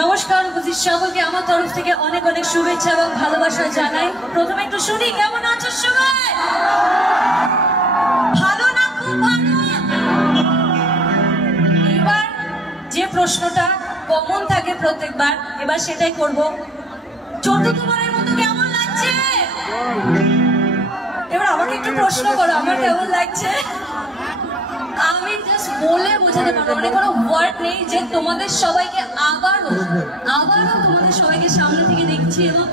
নমস্কার উপস্থিত সকলকে আমার তরফ থেকে অনেক অনেক শুভেচ্ছা এবং ভালোবাসা জানাই। প্রথমে একটু শুনি, কেমন আছো সবাই? ভালো না? খুব ভালো। এবার যে প্রশ্নটা কমন থাকে প্রত্যেকবার, এবার সেটাই করব। চতুর্থবারের মতো কেমন লাগছে? এবার আমাকে একটু প্রশ্ন করো, আমার কেমন লাগছে? আমি জাস্ট বলে বোঝাতে পারবো, মানে কোনো ওয়ার্ড নেই যে তোমাদের সবাইকে আবারও তোমাদের সবাইকে সামনে থেকে দেখছি এবং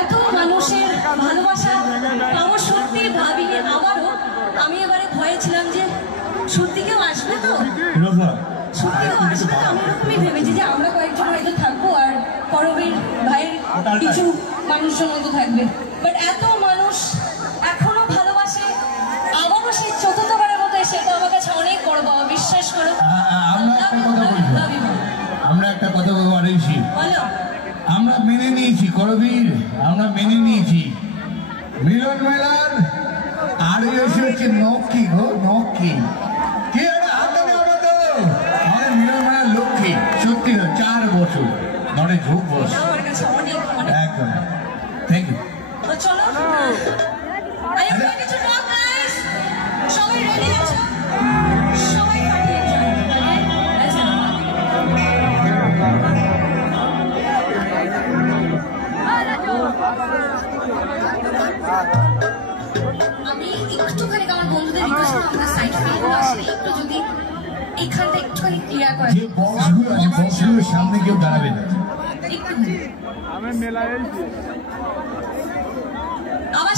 এত মানুষের ভালোবাসা পাবো সত্যি ভাবিনি। আবারও আমি এবারে ভয়ে ছিলাম যে সত্যি কেউ আসবে তো, সত্যি কেউ আসবে তো। আমি এরকমই ভেবেছি যে আমরা কয়েকজন হয়তো থাকবো আর করবীর ভাইয়ের কিছু মানুষজন হয়তো থাকবে, বাট এত মানুষ এখনো ভালোবাসে। আবারও সেই চতুর্থবারের মতো এসে তো আমার কাছে অনেক বড় পাওয়া, বিশ্বাস করো। আমরা একটা কথা বলবো, আমরা মেনে নিয়েছি করবীর, আমরা মেনে নিয়েছি মিলন মেলার আর এসে হচ্ছে নক্কি গো, নক্কি কি আমাদের মিলন মেলার লক্ষ্মী সত্যি 4 বছর নড়ে ঝোঁক বস একদম। Thank you. চলো সবাই রেডি আছো? সবাই আমি একটুখানি আমার বন্ধুদের রিকোয়েস্ট করব, আমরা সাইড ফিল্ম আসলে একটু যদি এখানটা একটুখানি ক্লিয়ার করে যে বক্সগুলো আছে বক্সগুলোর সামনে কেউ দাঁড়াবে না। আমার